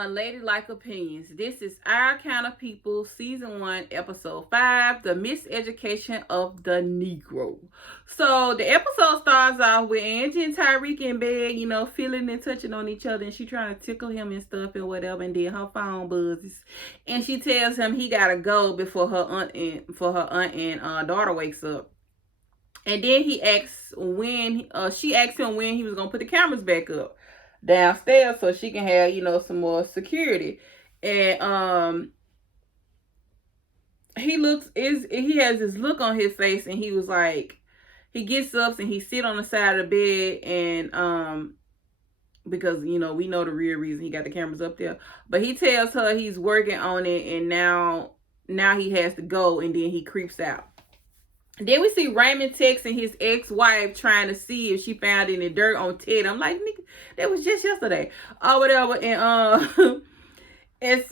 Unladylike Opinions. This is Our Kind of People, Season 1, Episode 5, The Miseducation of the Negro. So, the episode starts off with Angie and Tyrique in bed, feeling and touching on each other, and she trying to tickle him and stuff and whatever, and then her phone buzzes, and she tells him he gotta go before her aunt and daughter wakes up. And then she asks him when he was gonna put the cameras back up downstairs so she can have some more security. And he has this look on his face, and he was like, he gets up and he sit on the side of the bed, and because we know the real reason he got the cameras up there, but he tells her he's working on it, and now he has to go, and then he creeps out. Then we see Raymond texting his ex-wife trying to see if she found any dirt on Ted. I'm like, nigga, that was just yesterday. Or whatever. And he's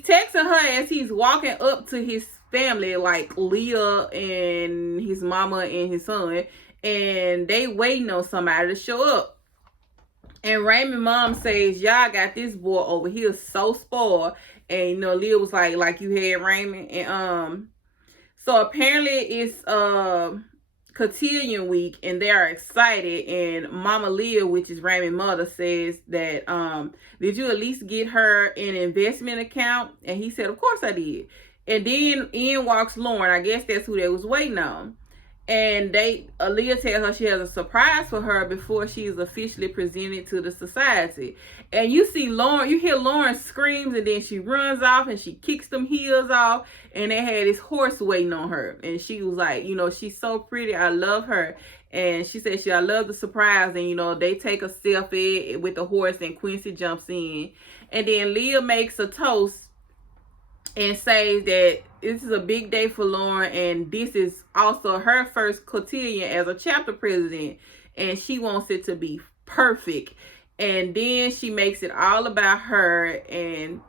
texting her as he's walking up to his family, like Leah and his mama and his son. And they waiting on somebody to show up. And Raymond's mom says, y'all got this boy over here so spoiled. And Leah was like you had Raymond. And so apparently it's Cotillion week, and they are excited. And Mama Leah, which is Raymond's mother, says that did you at least get her an investment account? And he said, of course I did. And then in walks Lauren. I guess that's who they was waiting on. And Leah tells her she has a surprise for her before she is officially presented to the society. And you hear Lauren screams, and then she runs off and she kicks them heels off, and they had this horse waiting on her. And she was like, she's so pretty. I love her. And she said I love the surprise. And, they take a selfie with the horse, and Quincy jumps in. And then Leah makes a toast and says that this is a big day for Lauren, and this is also her first cotillion as a chapter president, and she wants it to be perfect. And then she makes it all about her, and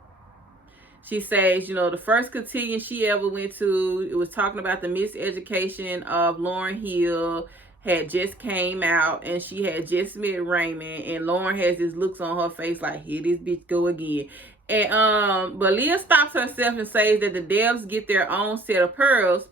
she says, the first cotillion she ever went to, it was talking about the miseducation of Lauren Hill, had just came out, and she had just met Raymond, and Lauren has this looks on her face like, here this bitch go again. And but Leah stops herself and says that the devs get their own set of pearls,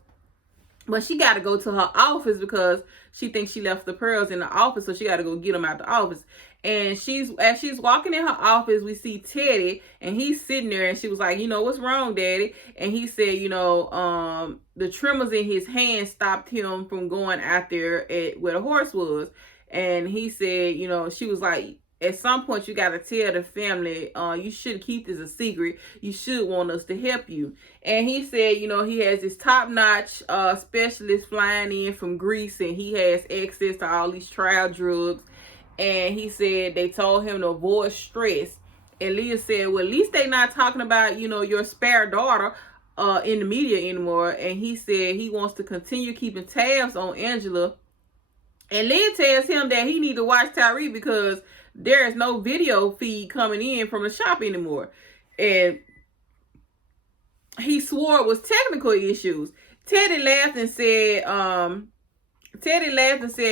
but she got to go to her office because she thinks she left the pearls in the office, so she got to go get them out the office. And as she's walking in her office, we see Teddy, and he's sitting there, and she was like, what's wrong, Daddy? And he said, the tremors in his hand stopped him from going out there where the horse was. And he said, she was like, at some point, you got to tell the family, you shouldn't keep this a secret. You should want us to help you. And he said, he has this top-notch specialist flying in from Greece, and he has access to all these trial drugs. And he said they told him to avoid stress. And Leah said, well, at least they not talking about, your spare daughter in the media anymore. And he said he wants to continue keeping tabs on Angela. And Leah tells him that he need to watch Tyrique because there is no video feed coming in from the shop anymore. And he swore it was technical issues. Teddy laughed and said,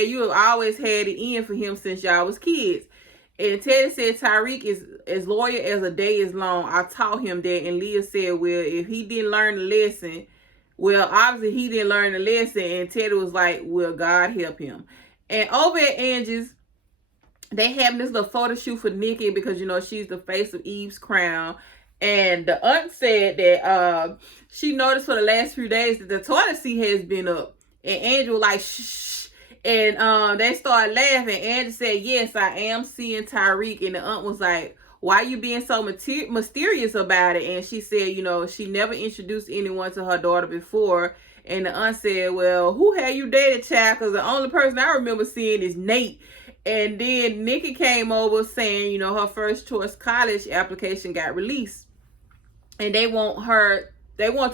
you have always had it in for him since y'all was kids. And Teddy said Tyrique is as loyal as a day is long. I taught him that. And Leah said, well, if he didn't learn the lesson, well, obviously he didn't learn the lesson. And Teddy was like, well, God help him. And over at Angie's, they having this little photo shoot for Nikki because, she's the face of Eve's crown. And the aunt said that she noticed for the last few days that the toilet seat has been up. And Angie was like, shh. And they started laughing. Angie said, yes, I am seeing Tyrique. And the aunt was like, why you being so mysterious about it? And she said, she never introduced anyone to her daughter before. And the aunt said, well, who had you dated, child? Because the only person I remember seeing is Nate. And then Nikki came over saying, her first choice college application got released. And they want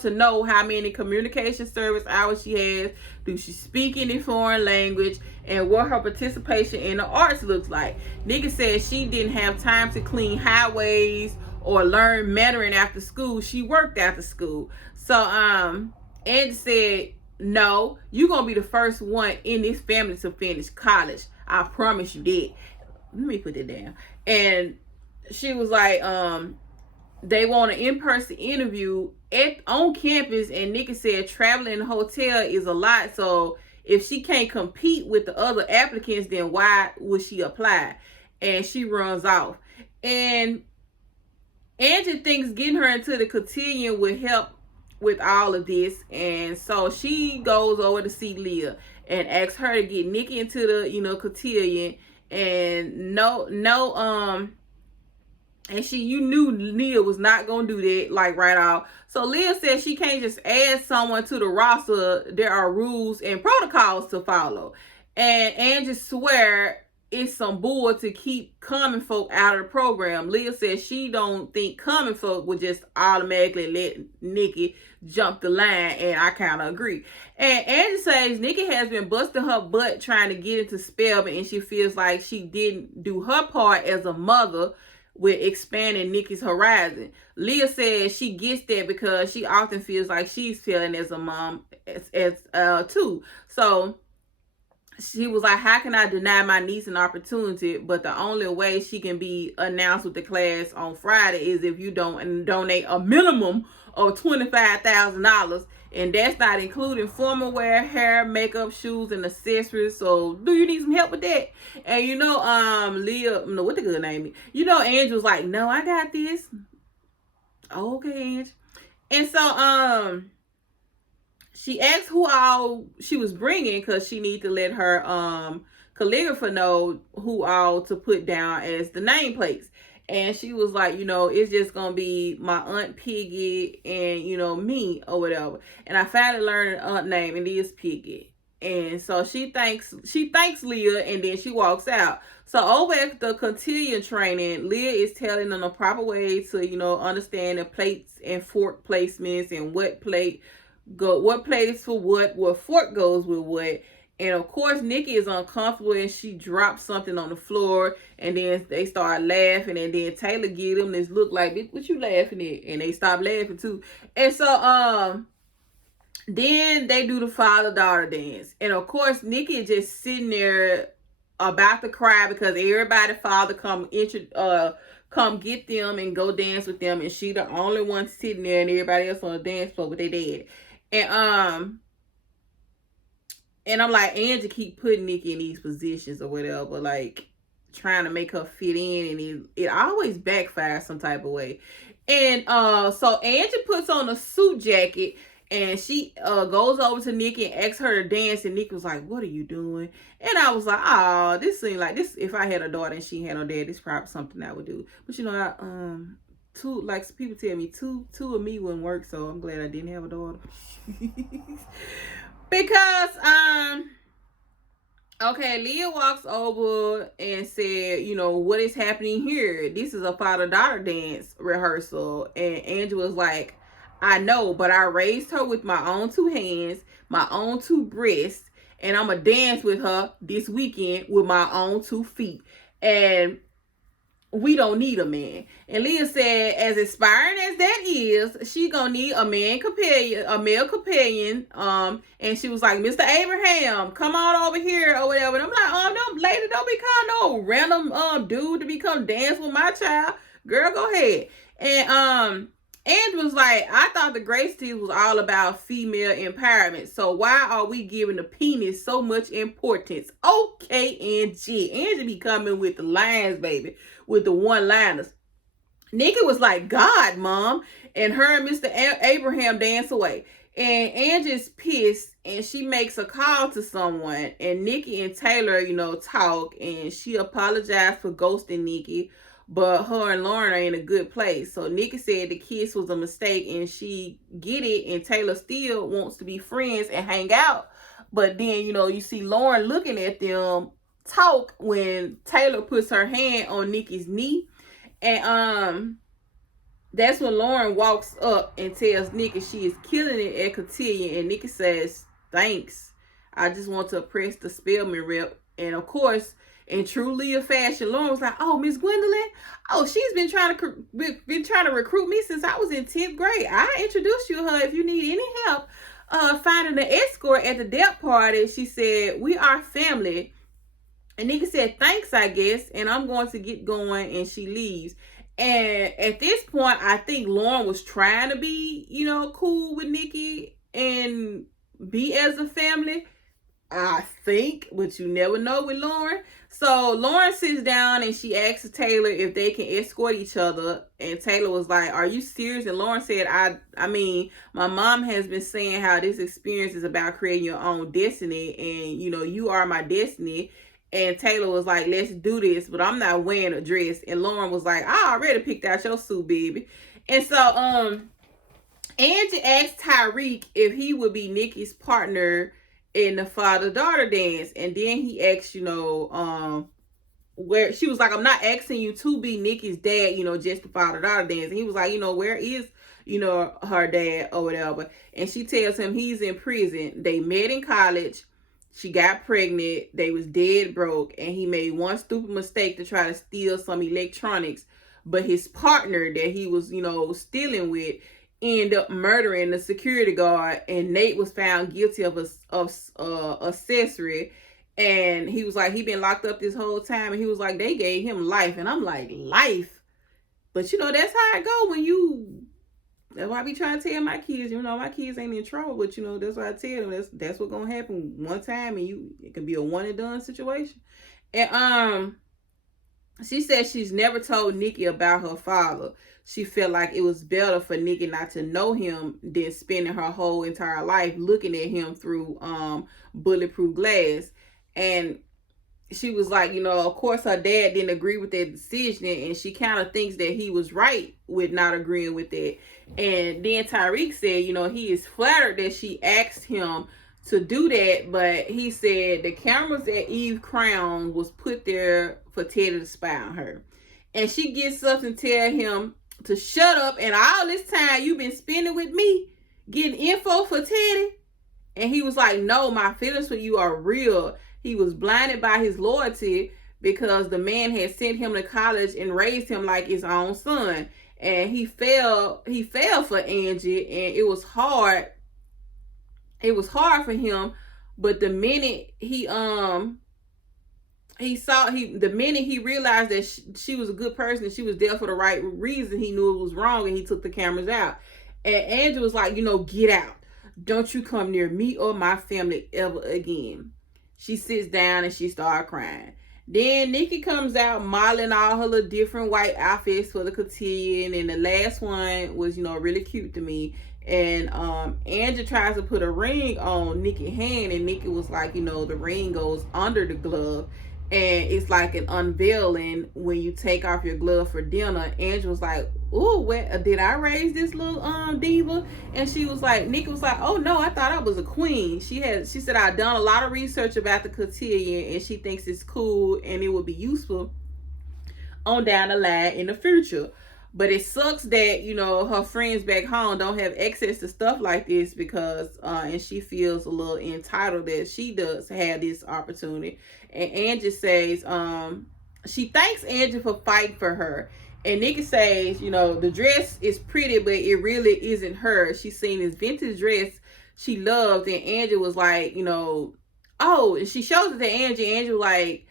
to know how many communication service hours she has. Do she speak any foreign language? And what her participation in the arts looks like. Nikki said she didn't have time to clean highways or learn Mandarin after school. She worked after school. So Angie said, no, you're going to be the first one in this family to finish college. I promise you that. Let me put it down. And she was like, they want an in-person interview on campus, and Nikki said traveling in a hotel is a lot, so if she can't compete with the other applicants, then why would she apply? And she runs off. And Angie thinks getting her into the cotillion would help with all of this, and so she goes over to see Leah and asks her to get Nikki into the cotillion. And and you knew Leah was not gonna do that, like, right off. So Leah said she can't just add someone to the roster. There are rules and protocols to follow. And Angie swear it's some bull to keep common folk out of the program. Leah says she don't think common folk would just automatically let Nikki jump the line, and I kind of agree. And Angie says Nikki has been busting her butt trying to get into Spelman, and she feels like she didn't do her part as a mother with expanding Nikki's horizon. Leah says she gets that because she often feels like she's failing as a mom as too. So she was like, how can I deny my niece an opportunity? But the only way she can be announced with the class on Friday is if you don't donate a minimum of $25,000. And that's not including formal wear, hair, makeup, shoes, and accessories. So do you need some help with that? And Leah, no, what the good name is? Angel was like, no, I got this. Okay, Ange. And so she asked who all she was bringing, because she needed to let her calligrapher know who all to put down as the nameplates. And she was like, it's just gonna be my Aunt Piggy and me or whatever. And I finally learned an aunt name, and it is Piggy. And so she thanks Leah, and then she walks out. So over at the cotillion training, Leah is telling them the proper way to understand the plates and fork placements, and what plate is for what fork goes with what. And of course, Nikki is uncomfortable, and she drops something on the floor, and then they start laughing, and then Taylor get them this look like, what you laughing at? And they stop laughing too. And so then they do the father-daughter dance. And of course, Nikki is just sitting there about to cry because everybody father come get them and go dance with them, and she the only one sitting there, and everybody else on the dance floor with their dad. And I'm like, Angie keep putting Nikki in these positions or whatever, like trying to make her fit in, and it always backfires some type of way. And so Angie puts on a suit jacket, and she goes over to Nikki and asks her to dance, and Nikki was like, what are you doing? And I was like, oh, this seemed like this, if I had a daughter and she had no dad, this is probably something I would do. But like people tell me, two of me wouldn't work, so I'm glad I didn't have a daughter. Because okay, Leah walks over and said, what is happening here? This is a father-daughter dance rehearsal. And Angela was like, I know, but I raised her with my own two hands, my own two breasts, and I'm going to dance with her this weekend with my own 2 feet. And we don't need a man. And Leah said, as inspiring as that is, she gonna need a male companion. And she was like, Mr. Abraham, come on over here or whatever. And I'm like, no, lady, don't be calling no random dude to become dance with my child. Girl, go ahead. And Andrew was like, I thought the Grace Team was all about female empowerment. So why are we giving the penis so much importance? Okay, Angie be coming with the lines, baby, with the one-liners. Nikki was like, God, Mom. And her and Mr. Abraham dance away. And Angie's pissed, and she makes a call to someone. And Nikki and Taylor, talk. And she apologized for ghosting Nikki. But her and Lauren are in a good place. So Nikki said the kiss was a mistake, and she get it. And Taylor still wants to be friends and hang out. But then, you see Lauren looking at them talk when Taylor puts her hand on Nikki's knee. And that's when Lauren walks up and tells Nikki she is killing it at Cotillion. And Nikki says, thanks. I just want to press the Spelman rep. And of course, in true Leah fashion, Lauren was like, oh, Miss Gwendolyn, she's been trying to recruit me since I was in 10th grade. I introduced you to her if you need any help finding an escort at the depth party. She said, we are family. And Nikki said, thanks, I guess, and I'm going to get going, and she leaves. And at this point, I think Lauren was trying to be, cool with Nikki and be as a family. I think, but you never know with Lauren. So Lauren sits down and she asks Taylor if they can escort each other. And Taylor was like, "Are you serious?" And Lauren said, I mean, my mom has been saying how this experience is about creating your own destiny. And, you are my destiny. And Taylor was like, "Let's do this, but I'm not wearing a dress." And Lauren was like, "I already picked out your suit, baby." And so, Angie asked Tyrique if he would be Nikki's partner in the father-daughter dance. And then he asked, where she was like, "I'm not asking you to be Nikki's dad, just the father-daughter dance." And he was like, "Where is, her dad or whatever?" And she tells him he's in prison. They met in college. She got pregnant. They was dead broke. And he made one stupid mistake to try to steal some electronics. But his partner that he was, stealing with ended up murdering the security guard, and Nate was found guilty of accessory. And he was like, he been locked up this whole time. And he was like, they gave him life. And I'm like, life? But that's how it go when that's why I be trying to tell my kids, my kids ain't in trouble, but that's why I tell them that's what's gonna happen one time, and it can be a one and done situation. And she said she's never told Nikki about her father. She felt like it was better for Nikki not to know him than spending her whole entire life looking at him through bulletproof glass. And she was like, of course her dad didn't agree with that decision, and she kind of thinks that he was right with not agreeing with that. And then Tyrique said, he is flattered that she asked him to do that, but he said the cameras at Eve Crown was put there for Teddy to spy on her. And she gets up and tell him to shut up, and all this time you've been spending with me getting info for Teddy. And he was like, "No, my feelings for you are real." He was blinded by his loyalty because the man had sent him to college and raised him like his own son. And he fell for Angie, and it was hard. It was hard for him, but the minute he realized that she was a good person and she was there for the right reason, he knew it was wrong, and he took the cameras out. And Angie was like, "Get out. Don't you come near me or my family ever again." She sits down and she started crying. Then Nikki comes out modeling all her little different white outfits for the cotillion, and the last one was, really cute to me. And Angie tries to put a ring on Nikki's hand, and Nikki was like, the ring goes under the glove, and it's like an unveiling when you take off your glove for dinner. Angie was like, "Ooh, did I raise this little diva?" And she was like, Nikki was like, "Oh no, I thought I was a queen." She said, "I've done a lot of research about the cotillion, and she thinks it's cool and it would be useful on down the line in the future. But it sucks that, her friends back home don't have access to stuff like this because, and she feels a little entitled that she does have this opportunity." And Angie says, she thanks Angie for fighting for her. And Nikki says, the dress is pretty, but it really isn't her. She's seen this vintage dress she loved. And Angie was like, oh, and she shows it to Angie. Angie was like,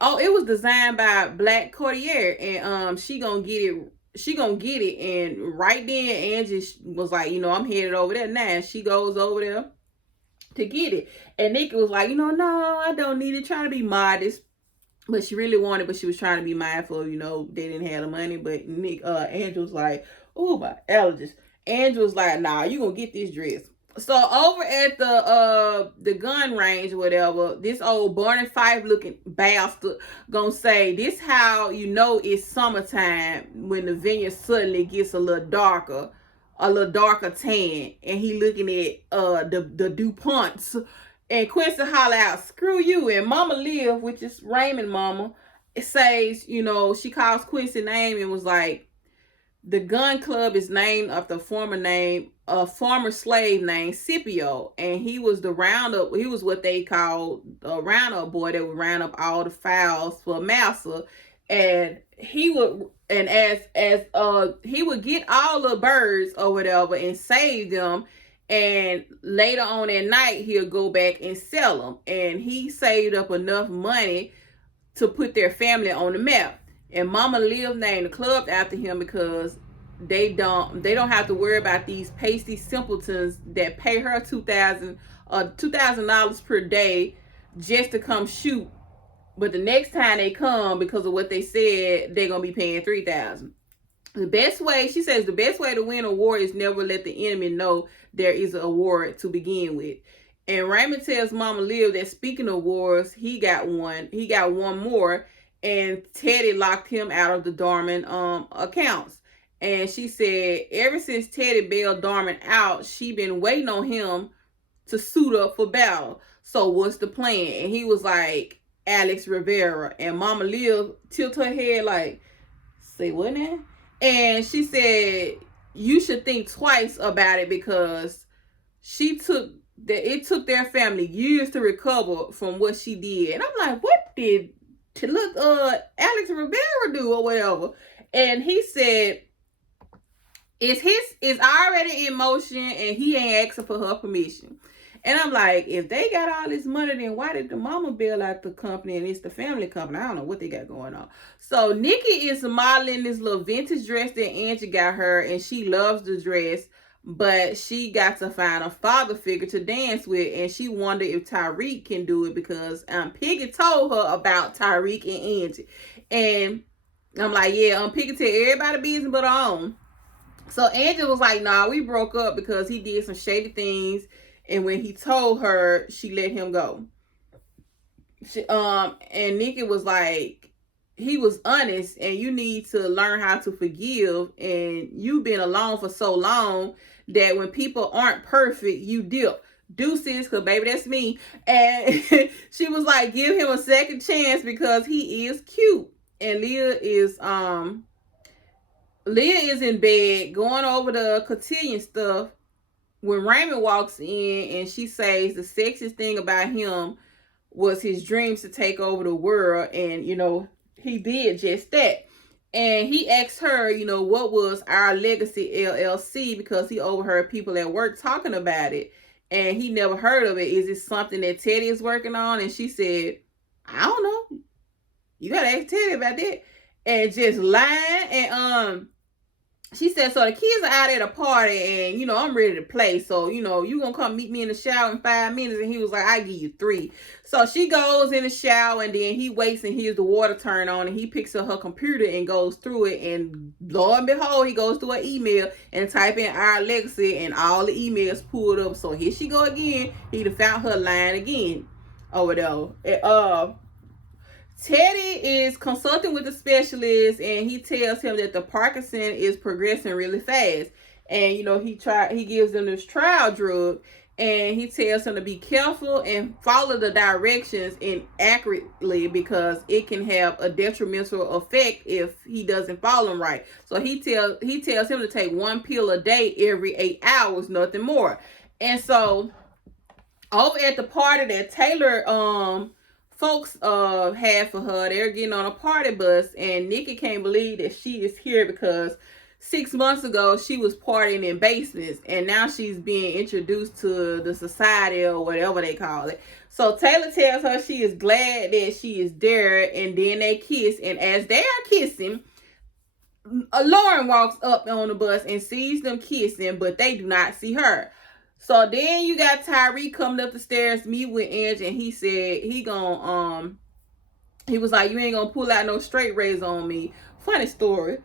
"Oh, it was designed by Black Courtier, and she gonna get it." And right then Angie was like, "I'm headed over there now." And she goes over there to get it. And Nikki was like, "No, I don't need it," trying to be modest. But she really wanted, but she was trying to be mindful, they didn't have the money. But Angie was like, "Oh, my allergies." Angie was like, "Nah, you gonna get this dress." So over at the gun range or whatever, this old Barney Fife looking bastard gonna say, "This how it's summertime, when the vineyard suddenly gets a little darker tan." And he looking at the DuPonts. And Quincy holler out, "Screw you." And Mama Leah, which is Raymond mama, it says, she calls Quincy name and was like, "The gun club is named after a former slave named Scipio, and he was what they called a roundup boy that would round up all the fowls for massa." And he would get all the birds or whatever and save them, and later on at night he'll go back and sell them. And he saved up enough money to put their family on the map. And Mama Liv named the club after him because they don't have to worry about these pasty simpletons that pay her $2,000 per day just to come shoot. But the next time they come, because of what they said, they're gonna be paying $3,000. The best way, she says, the best way to win a war is never let the enemy know there is a war to begin with. And Raymond tells Mama Liv that speaking of wars, he got one more, and Teddy locked him out of the Darman accounts. And she said ever since Teddy bailed Darman out, she been waiting on him to suit up for battle. So what's the plan? And he was like, Alex Rivera. And Mama Liv tilted her head like, say what now? And she said, you should think twice about it, because it took their family years to recover from what she did. And I'm like, what did Alex Rivera do or whatever? And he said, it's already in motion and he ain't asking for her permission. And I'm like, if they got all this money, then why did the mama bail out the company and it's the family company? I don't know what they got going on. So Nikki is modeling this little vintage dress that Angie got her, and she loves the dress, but she got to find a father figure to dance with, and she wondered if Tyrique can do it, because Piggy told her about Tyrique and Angie. And I'm like, yeah, Piggy tell everybody business but her own. So Angie was like, nah, we broke up because he did some shady things. And when he told her, she let him go. And Nikki was like, he was honest, and you need to learn how to forgive. And you've been alone for so long that when people aren't perfect, you dip. Deuces, because baby, that's me. And she was like, give him a second chance because he is cute. And Leah is in bed going over the cotillion stuff when Raymond walks in, and she says the sexiest thing about him was his dreams to take over the world. And, he did just that. And he asked her, what was Our Legacy LLC, because he overheard people at work talking about it. And he never heard of it. Is it something that Teddy is working on? And she said, I don't know. You got to ask Teddy about that. And just lying. And, she said, so the kids are out at a party and, I'm ready to play. So, you going to come meet me in the shower in 5 minutes. And he was like, I give you 3. So she goes in the shower, and then he waits and hears the water turn on, and he picks up her computer and goes through it. And lo and behold, he goes through an email and type in Our Legacy, and all the emails pulled up. So here she go again. He done found her line again over there. Teddy is consulting with the specialist, and he tells him that the Parkinson is progressing really fast. And, he gives them this trial drug, and he tells him to be careful and follow the directions inaccurately, because it can have a detrimental effect if he doesn't follow them right. So he tells him to take 1 pill a day every 8 hours, nothing more. And so over at the party that Taylor, folks had for her, they're getting on a party bus, and Nikki can't believe that she is here, because 6 months ago she was partying in basements, and now she's being introduced to the society or whatever they call it. So Taylor tells her she is glad that she is there, and then they kiss. And as they are kissing, Lauren walks up on the bus and sees them kissing, but they do not see her. So then you got Tyrique coming up the stairs to meet with Angie, and he said he was like, you ain't gonna pull out no straight razor on me. Funny story.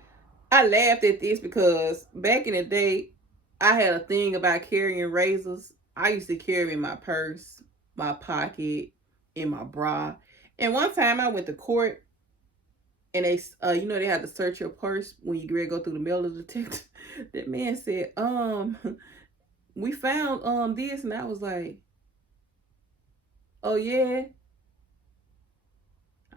I laughed at this because back in the day, I had a thing about carrying razors. I used to carry in my purse, my pocket, in my bra. And one time I went to court, and they, they had to search your purse when you go through the metal detector. That man said, we found this, and I was like, oh yeah,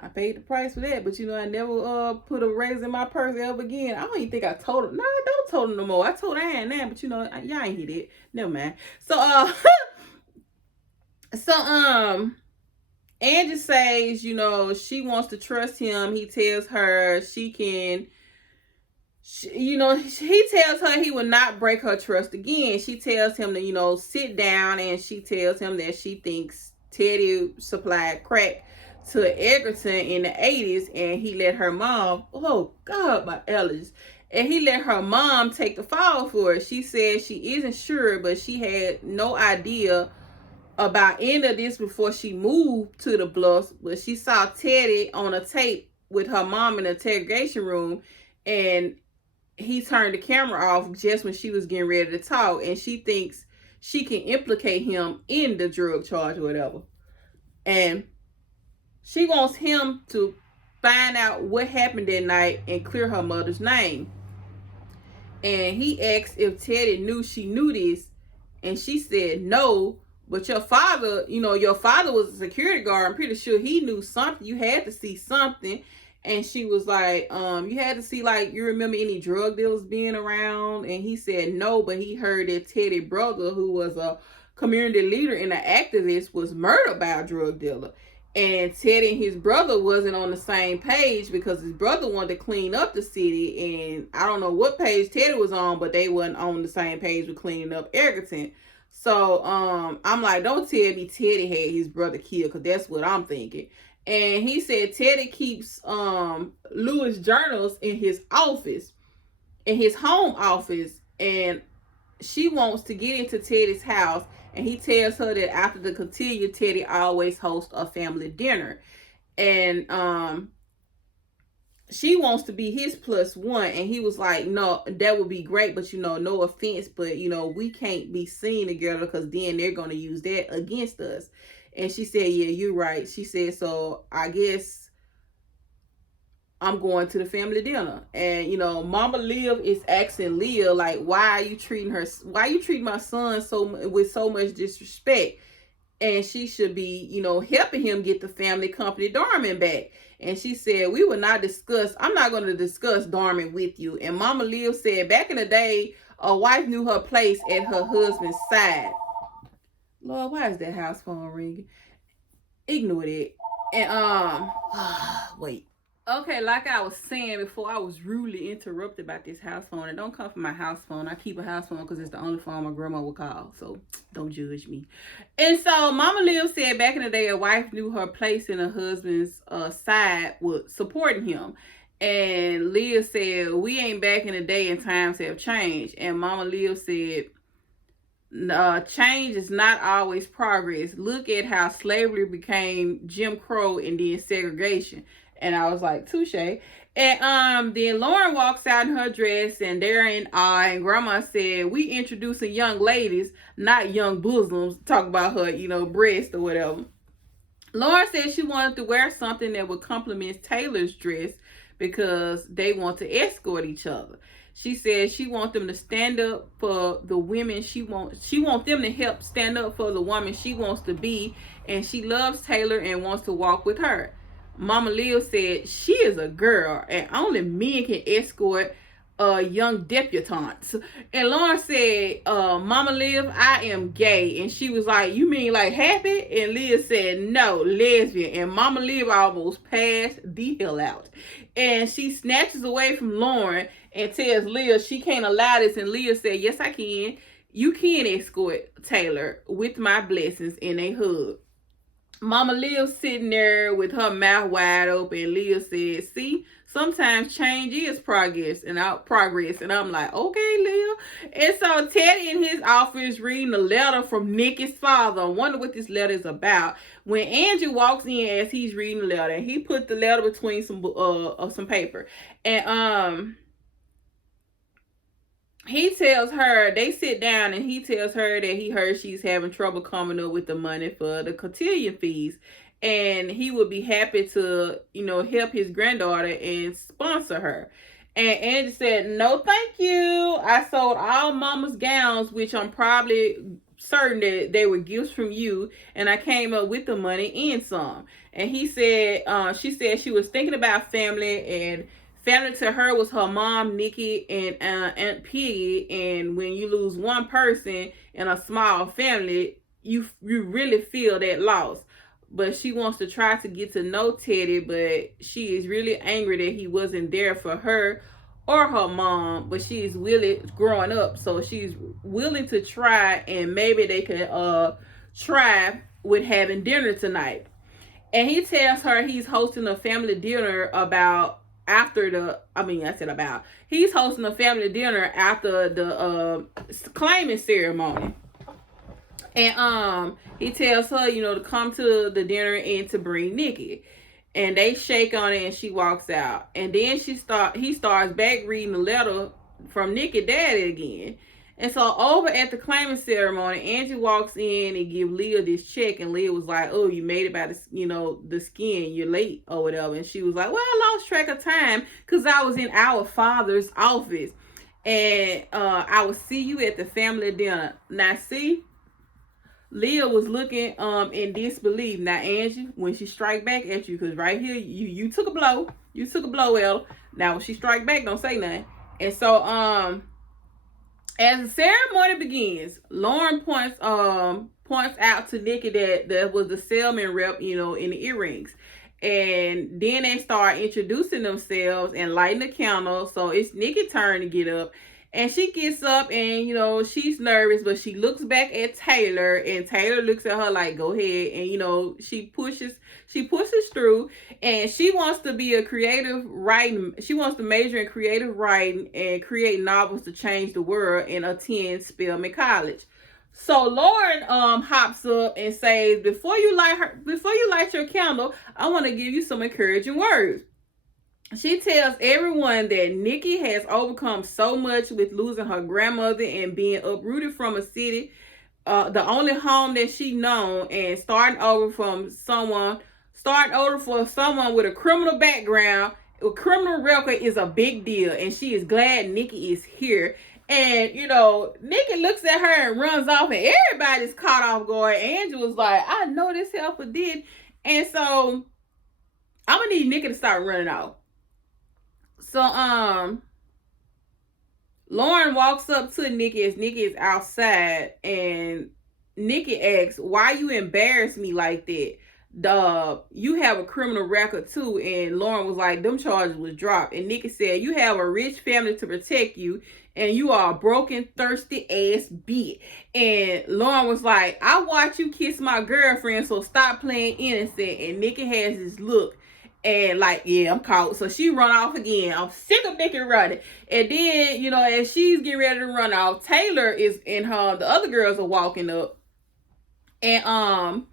I paid the price for that, but I never put a razor in my purse ever again. I don't even think I told him. No, I don't told him no more. I told Ann now, but y'all ain't hear that. Never mind. So Angie says, she wants to trust him. He tells her she can. He tells her he will not break her trust again. She tells him to, sit down, and she tells him that she thinks Teddy supplied crack to Egerton in the 80s, and he let her mom, oh God, my allergies, and he let her mom take the fall for it. She said she isn't sure, but she had no idea about any of this before she moved to the Bluffs, but she saw Teddy on a tape with her mom in the interrogation room, and he turned the camera off just when she was getting ready to talk, and she thinks she can implicate him in the drug charge or whatever. And she wants him to find out what happened that night and clear her mother's name. And he asked if Teddy knew she knew this, and she said no. But your father, your father was a security guard. I'm pretty sure he knew something. You had to see something. And she was like, you had to see, like, you remember any drug dealers being around? And he said no, but he heard that Teddy's brother, who was a community leader and an activist, was murdered by a drug dealer. And Teddy and his brother wasn't on the same page because his brother wanted to clean up the city. And I don't know what page Teddy was on, but they wasn't on the same page with cleaning up Egerton. So I'm like, don't tell me Teddy had his brother killed, because that's what I'm thinking. And he said Teddy keeps Lewis journals in his office, in his home office, and she wants to get into Teddy's house. And he tells her that after the cotillion, Teddy always hosts a family dinner. And she wants to be his plus one. And he was like, no, that would be great, but no offense, but we can't be seen together, because then they're going to use that against us. And she said, yeah, you're right. She said, so I guess I'm going to the family dinner. And Mama Liv is asking Leah, like, why are you treating my son with so much disrespect? And she should be, helping him get the family company Darman back. And she said, I'm not going to discuss Darman with you. And Mama Liv said, back in the day, a wife knew her place at her husband's side. Lord, why is that house phone ringing? Ignore it. And wait. Okay, like I was saying before, I was rudely interrupted by this house phone. And don't come from my house phone. I keep a house phone because it's the only phone my grandma would call. So don't judge me. And so Mama Liv said back in the day, a wife knew her place in her husband's side was supporting him. And Leah said, we ain't back in the day and times have changed. And Mama Liv said, change is not always progress. Look at how slavery became Jim Crow and then segregation. And I was like, touche. And then Lauren walks out in her dress, and they're in awe. And Grandma said, we introducing young ladies, not young bosoms. Talk about her, breast or whatever. Lauren said she wanted to wear something that would complement Taylor's dress because they want to escort each other. She said she wants them to stand up for the women she wants them to help stand up for the woman she wants to be, and she loves Taylor and wants to walk with her. Mama Liv said she is a girl and only men can escort young debutantes. And Lauren said, Mama Liv, I am gay. And she was like, you mean like happy? And Leah said, no, lesbian. And Mama Liv almost passed the hell out. And she snatches away from Lauren and tells Leah she can't allow this. And Leah said, yes, I can. You can escort Taylor with my blessings. And they hug. Mama Liv sitting there with her mouth wide open. Leah said, see, sometimes change is progress. And I'm like, okay, Leah. And so Teddy in his office reading a letter from Nikki's father. I wonder what this letter is about. When Andrew walks in as he's reading the letter, and he put the letter between some paper. And he tells her, they sit down, and he tells her that he heard she's having trouble coming up with the money for the cotillion fees. And he would be happy to, help his granddaughter and sponsor her. And Angie said, no, thank you. I sold all Mama's gowns, which I'm probably certain that they were gifts from you. And I came up with the money and some. And he said, she said she was thinking about family, and family to her was her mom, Nikki, and Aunt Piggy. And when you lose one person in a small family, you really feel that loss. But she wants to try to get to know Teddy, but she is really angry that he wasn't there for her or her mom. But she is willing, growing up, so she's willing to try, and maybe they could try with having dinner tonight. And he tells her he's hosting a family dinner he's hosting a family dinner after the claiming ceremony. And he tells her, to come to the dinner and to bring Nikki. And they shake on it and she walks out. And then he starts back reading the letter from Nikki daddy again. And so over at the claiming ceremony, Angie walks in and give Leah this check, and Leah was like, "Oh, you made it by the skin, you're late or whatever." And she was like, "Well, I lost track of time because I was in our father's office, and I will see you at the family dinner." Now, see, Leah was looking in disbelief. Now, Angie, when she strike back at you, because right here you took a blow, Ella. Now when she strike back, don't say nothing. And so as the ceremony begins, Lauren points out to Nikki that was the salesman rep, in the earrings. And then they start introducing themselves and lighting the candle. So it's Nikki's turn to get up. And she gets up and, she's nervous, but she looks back at Taylor, and Taylor looks at her like, "Go ahead." And, she pushes through, and she wants to be a creative writing. She wants to major in creative writing and create novels to change the world and attend Spelman College. So Lauren hops up and says, before you light your candle, I want to give you some encouraging words. She tells everyone that Nikki has overcome so much with losing her grandmother and being uprooted from a city, the only home that she known, and starting over for someone with a criminal background, a criminal record, is a big deal, and she is glad Nikki is here. And, Nikki looks at her and runs off, and everybody's caught off guard. Angela's like, "I know this helper did." And so I'm going to need Nikki to start running off. So, Lauren walks up to Nikki as Nikki is outside, and Nikki asks, "Why you embarrass me like that? You have a criminal record too." And Lauren was like, "Them charges was dropped." And Nikki said, "You have a rich family to protect you, and you are a broken, thirsty ass bitch." And Lauren was like, "I watch you kiss my girlfriend, so stop playing innocent." And Nikki has this look and like, "Yeah, I'm caught." So she run off again. I'm sick of Nikki running. And then, as she's getting ready to run off, Taylor is in her, the other girls are walking up. And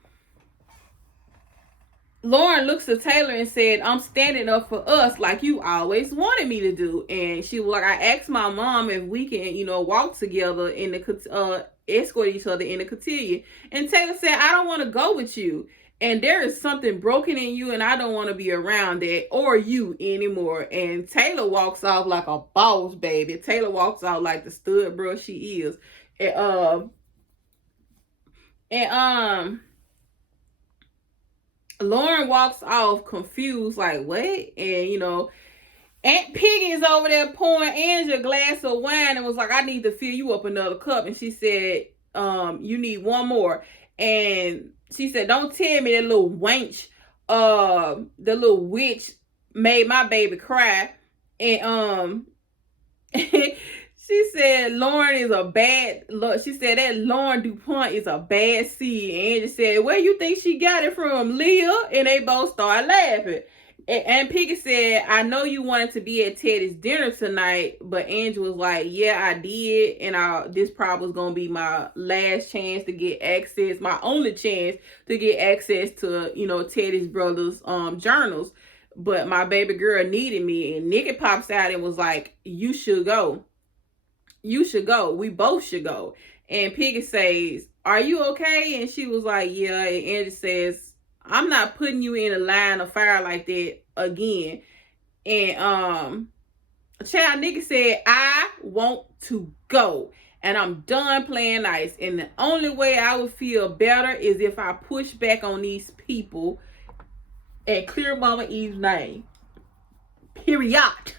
Lauren looks at Taylor and said, "I'm standing up for us like you always wanted me to do." And she was like, "I asked my mom if we can, walk together in the escort each other in the cotillion." And Taylor said, "I don't want to go with you. And there is something broken in you, and I don't want to be around that or you anymore." And Taylor walks off like a boss, baby. Taylor walks off like the stud bro she is. And Lauren walks off confused, like, "What?" And Aunt Piggy is over there pouring Angie a glass of wine and was like, "I need to fill you up another cup." And she said, "You need one more." And she said, "Don't tell me that little wench, the little witch made my baby cry." And she said she said that Lauren DuPont is a bad seed. And Angie said, "Where you think she got it from, Leah?" And they both started laughing. And Piggy said, "I know you wanted to be at Teddy's dinner tonight," but Angie was like, "Yeah, I did. And this probably was going to be my last chance to get access, my only chance to get access to, Teddy's brother's journals. But my baby girl needed me." And Nikki pops out and was like, "You should go. You should go. We both should go." And Piggy says, "Are you okay?" And she was like, "Yeah." And Angie says, "I'm not putting you in a line of fire like that again." And child, Nikki said, "I want to go. And I'm done playing nice. And the only way I would feel better is if I push back on these people and clear Mama Eve's name. Period.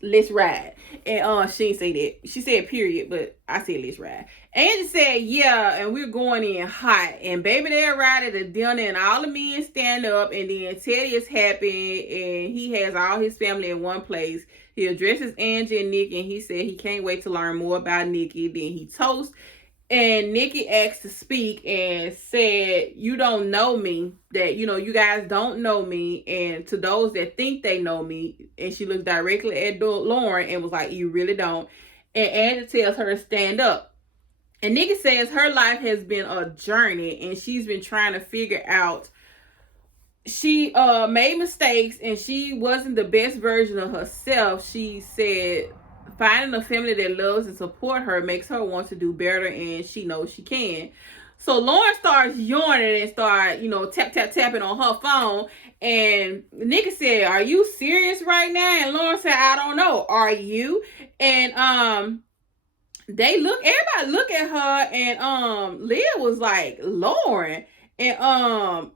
Let's ride." And she didn't say that. She said period, but I said let's ride. Angie said, "Yeah, and we're going in hot." And baby, they arrived at the dinner, and all the men stand up, and then Teddy is happy, and he has all his family in one place. He addresses Angie and Nikki, and he said he can't wait to learn more about Nikki. Then he toasts And Nikki asked to speak and said, you don't know me, that, you guys don't know me. And to those that think they know me, and she looked directly at Lauren and was like, you really don't. And Angie tells her to stand up. And Nikki says her life has been a journey and she's been trying to figure out. She made mistakes and she wasn't the best version of herself. She said finding a family that loves and support her makes her want to do better, and she knows she can. So Lauren starts yawning and start, tapping on her phone. And Nikki said, "Are you serious right now?" And Lauren said, "I don't know. Are you?" And everybody look at her, and Leah was like, "Lauren," and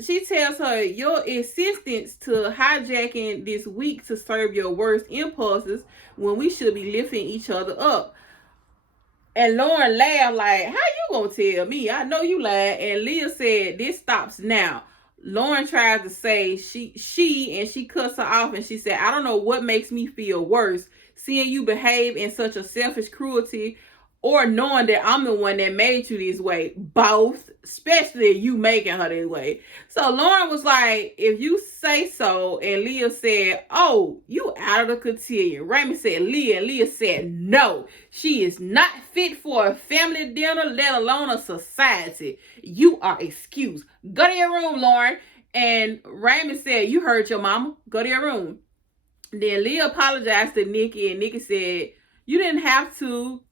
she tells her, your insistence to hijacking this week to serve your worst impulses when we should be lifting each other up. And Lauren laughed like, how you gonna tell me? I know you lied. And Leah said, this stops now. Lauren tries to say she cuts her off, and she said, I don't know what makes me feel worse, seeing you behave in such a selfish cruelty, or knowing that I'm the one that made you this way. Both, especially you making her this way. So Lauren was like, if you say so. And Leah said, oh, you out of the cotillion. Raymond said Leah, and Leah said no, she is not fit for a family dinner, let alone a society. You are excused. Go to your room, Lauren. And Raymond said, you heard your mama. Go to your room. Then Leah apologized to Nikki, and Nikki said, you didn't have to.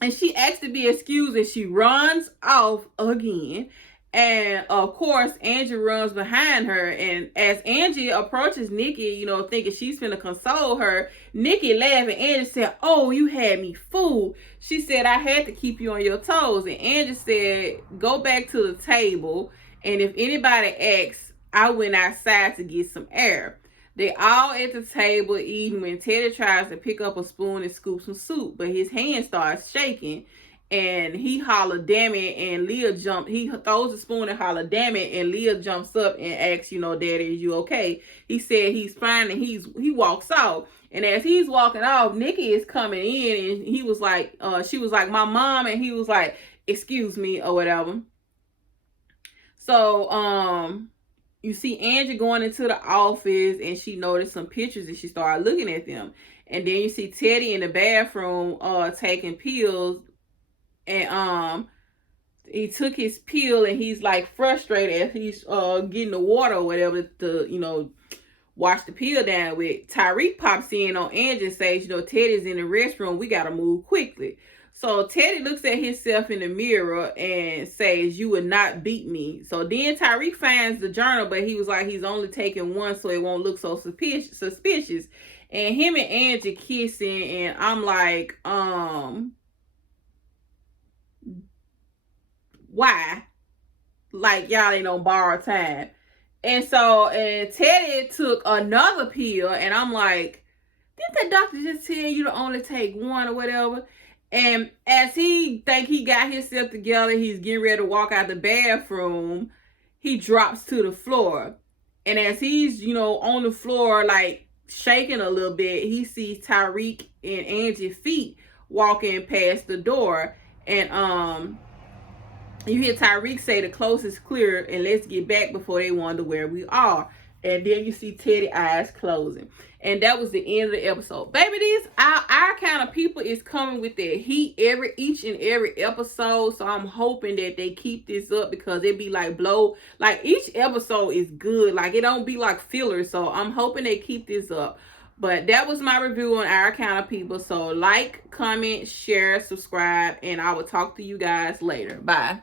And she asked to be excused, and she runs off again. And of course, Angie runs behind her. And as Angie approaches Nikki, thinking she's gonna console her, Nikki laughed, and Angie said, oh, you had me fooled. She said, I had to keep you on your toes. And Angie said, go back to the table. And if anybody asks, I went outside to get some air. They all at the table eating when Teddy tries to pick up a spoon and scoop some soup, but his hand starts shaking, and he hollered, damn it, and Leah jumped. He throws the spoon and holler, damn it, and Leah jumps up and asks, Daddy, is you okay? He said he's fine, and he walks off. And as he's walking off, Nikki is coming in, and he was like, she was like, my mom, and he was like, excuse me, or whatever. So, you see Angie going into the office, and she noticed some pictures, and she started looking at them. And then you see Teddy in the bathroom taking pills, and he took his pill, and he's like frustrated as he's getting the water or whatever to wash the pill down with. Tyrique pops in on Angie and says, Teddy's in the restroom, we gotta move quickly. So Teddy looks at himself in the mirror and says, you would not beat me. So then Tyrique finds the journal, but he was like, he's only taking one so it won't look so suspicious. And him and Angie kissing, and I'm like, why? Like, y'all ain't on borrowed time. And Teddy took another pill, and I'm like, didn't the doctor just tell you to only take one or whatever? And as he think he got himself together, he's getting ready to walk out the bathroom, he drops to the floor. And as he's, on the floor, like shaking a little bit, he sees Tyrique and Angie's feet walking past the door. And you hear Tyrique say, the coast is clear and let's get back before they wonder where we are. And then you see Teddy's eyes closing. And that was the end of the episode. Baby, our kind of people is coming with their heat each and every episode. So I'm hoping that they keep this up, because it be like each episode is good. Like, it don't be like filler. So I'm hoping they keep this up. But that was my review on Our Kind of People. So like, comment, share, subscribe, and I will talk to you guys later. Bye.